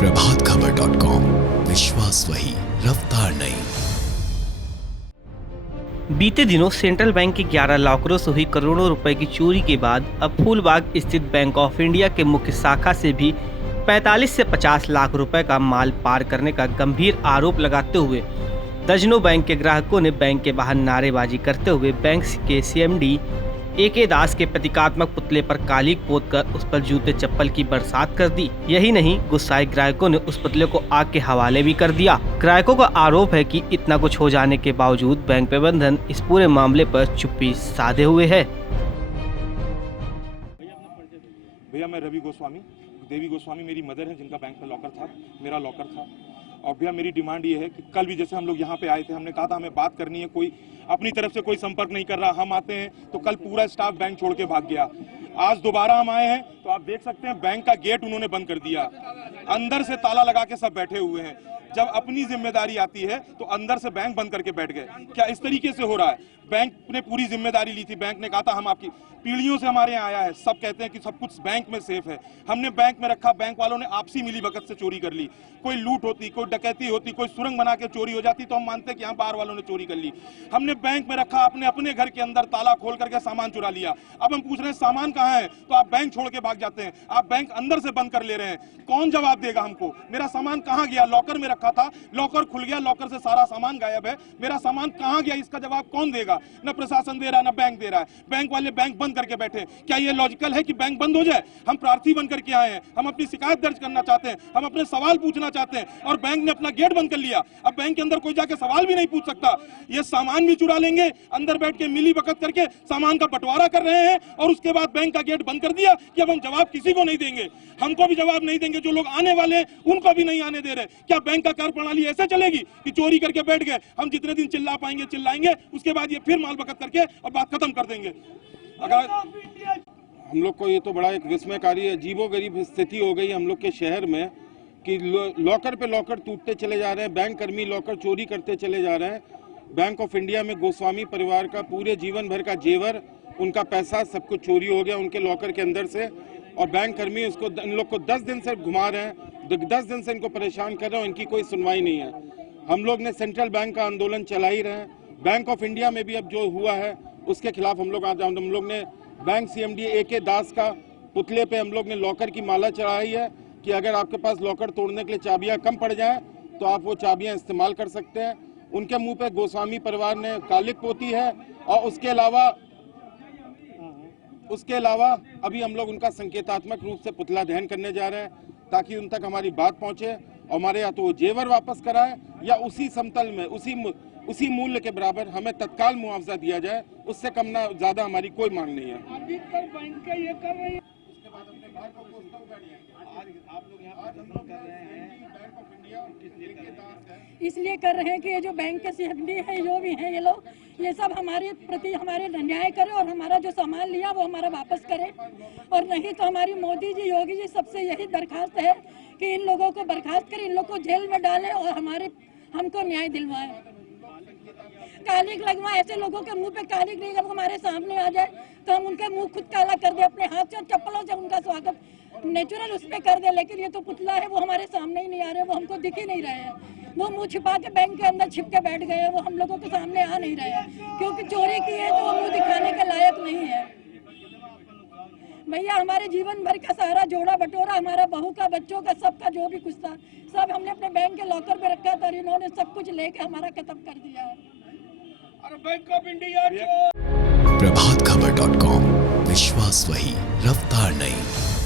प्रभातखबर.com, विश्वास वही, रफ्तार नहीं। बीते दिनों सेंट्रल बैंक के 11 लॉकरों से हुई करोड़ों रुपए की चोरी के बाद अब फूलबाग स्थित बैंक ऑफ इंडिया के मुख्य शाखा से भी 45 से 50 लाख रुपए का माल पार करने का गंभीर आरोप लगाते हुए दर्जनों बैंक के ग्राहकों ने बैंक के बाहर नारेबाजी करते हुए बैंक के सीएमडी ए.के. दास के प्रतीकात्मक पुतले पर कालिक पोतकर उस पर जूते चप्पल की बरसात कर दी। यही नहीं, गुस्साए ग्राहकों ने उस पुतले को आग के हवाले भी कर दिया। ग्राहकों का आरोप है कि इतना कुछ हो जाने के बावजूद बैंक प्रबंधन इस पूरे मामले पर चुप्पी साधे हुए है। भैया मैं रवि गोस्वामी, देवी गोस्वामी मेरी मदर है, जिनका बैंक में लॉकर था, मेरा लॉकर था। और भैया मेरी डिमांड ये है कि कल भी जैसे हम लोग यहाँ पे आए थे, हमने कहा था हमें बात करनी है, कोई अपनी तरफ से कोई संपर्क नहीं कर रहा, हम आते हैं तो कल पूरा स्टाफ बैंक छोड़ के भाग गया। आज दोबारा हम आए हैं तो आप देख सकते हैं बैंक का गेट उन्होंने बंद कर दिया, अंदर से ताला लगा के सब बैठे हुए हैं। जब अपनी जिम्मेदारी आती है तो अंदर से बैंक बंद करके बैठ गए। क्या इस तरीके से हो रहा है? बैंक ने पूरी जिम्मेदारी ली थी, बैंक ने कहा था हम आपकी, पीढ़ियों से हमारे यहाँ आया है, सब कहते हैं कि सब कुछ बैंक में सेफ है। हमने बैंक में रखा, बैंक वालों ने आपसी मिली भगत से चोरी कर ली। कोई लूट होती, कोई डकैती होती, कोई सुरंग बना के चोरी हो जाती तो हम मानते कि यहाँ बाहर वालों ने चोरी कर ली। हमने बैंक में रखा, अपने घर के अंदर ताला खोल करके सामान चुरा लिया। अब हम पूछ रहे हैं सामान कहाँ है, तो आप बैंक छोड़ के भाग जाते हैं, आप बैंक अंदर से बंद कर ले रहे हैं। कौन जवाब देगा हमको? मेरा सामान कहाँ गया? लॉकर में रखा था, लॉकर खुल गया, लॉकर से सारा सामान गायब है, मेरा सामान कहाँ गया? इसका जवाब कौन देगा? न प्रशासन दे रहा है, न बैंक दे रहा है। बैंक वाले बैंक बंद करके बैठे। क्या ये लॉजिकल है कि बैंक बंद हो जाए? हम प्रार्थी बन करके आए हैं, हम अपनी शिकायत दर्ज करना चाहते हैं, हम अपने सवाल पूछना चाहते हैं, और बैंक ने अपना गेट बंद कर लिया। अब बैंक के अंदर कोई जाके सवाल भी नहीं पूछ सकता। ये सामान भी चुरा लेंगे, अंदर बैठ के मिली भगत करके सामान का बंटवारा कर रहे हैं, और उसके बाद बैंक का गेट बंद कर दिया कि अब हम जवाब किसी को नहीं देंगे, हमको भी जवाब नहीं देंगे, जो लोग आने वाले हैं उनको भी नहीं आने दे रहे। क्या बैंक का कार्य प्रणाली ऐसे चलेगी कि चोरी करके बैठ गए, हम जितने दिन चिल्ला पाएंगे चिल्लाएंगे, उसके बाद ये फिर माल बकत करके और बात खत्म कर देंगे? अगर हम लोग को ये तो बड़ा एक विस्मयकारी अजीबोगरीब स्थिति हो गई हम लोग के शहर में कि लॉकर पे लॉकर टूटते चले जा रहे हैं, बैंक कर्मी लॉकर चोरी करते चले जा रहे हैं। बैंक ऑफ इंडिया में गोस्वामी परिवार का पूरे जीवन भर का जेवर, उनका पैसा सब कुछ चोरी हो गया उनके लॉकर के अंदर से, और बैंक कर्मी उसको इन लोग को 10 दिन से घुमा रहे हैं, 10 दिन से इनको परेशान कर रहे हैं, इनकी कोई सुनवाई नहीं है। हम लोग ने सेंट्रल बैंक का आंदोलन चला ही रहे हैं। बैंक ऑफ इंडिया में भी अब जो हुआ है उसके खिलाफ हम लोग ने बैंक सीएमडी ए.के. दास का पुतले पे हम लोग ने लॉकर की माला चढ़ाई है कि अगर आपके पास लॉकर तोड़ने के लिए चाबियां कम पड़ जाएं तो आप वो चाबियां इस्तेमाल कर सकते हैं। उनके मुंह पे गोस्वामी परिवार ने कालिक पोती है, और उसके अलावा अभी हम लोग उनका संकेतात्मक रूप से पुतला दहन करने जा रहे हैं ताकि उन तक हमारी बात पहुंचे और हमारे या तो वो जेवर वापस कराए या उसी समतल में उसी मूल्य के बराबर हमें तत्काल मुआवजा दिया जाए। उससे कम ना ज्यादा हमारी कोई मांग नहीं है। इसलिए कर रहे हैं कि ये जो बैंक के सीएमडी है, जो भी हैं ये लोग, ये सब हमारे प्रति हमारे न्याय करें और हमारा जो सामान लिया वो हमारा वापस करें, और नहीं तो हमारी मोदी जी, योगी जी सबसे यही दरखास्त है कि इन लोगों को बर्खास्त करें, इन लोग को जेल में डालें और हमको न्याय दिलवाएं। कालिक लगवा, ऐसे लोगों के मुंह पे कालिक नहीं, जब हमारे सामने आ जाए तो हम उनके मुंह खुद काला कर दे, अपने हाथ से और चप्पलों से उनका स्वागत नेचुरल उस पे कर दे। लेकिन ये तो पुतला है, वो हमारे सामने ही नहीं आ रहे, वो हमको दिख ही नहीं रहे हैं, वो मुंह छिपा के बैंक के अंदर छिप के बैठ गए हैं, वो हम लोगों के सामने आ नहीं रहे हैं क्योंकि चोरी की है तो वो मुंह दिखाने के लायक नहीं है। भैया हमारे जीवन भर का सारा जोड़ा बटोरा, हमारा बहू का, बच्चों का, सबका जो भी कुछ था सब हमने अपने बैंक के लॉकर में रखा था, और इन्होंने सब कुछ लेके हमारा खत्म कर दिया है। बैंक ऑफ इंडिया प्रभातखबर.com, विश्वास वही, रफ्तार नहीं।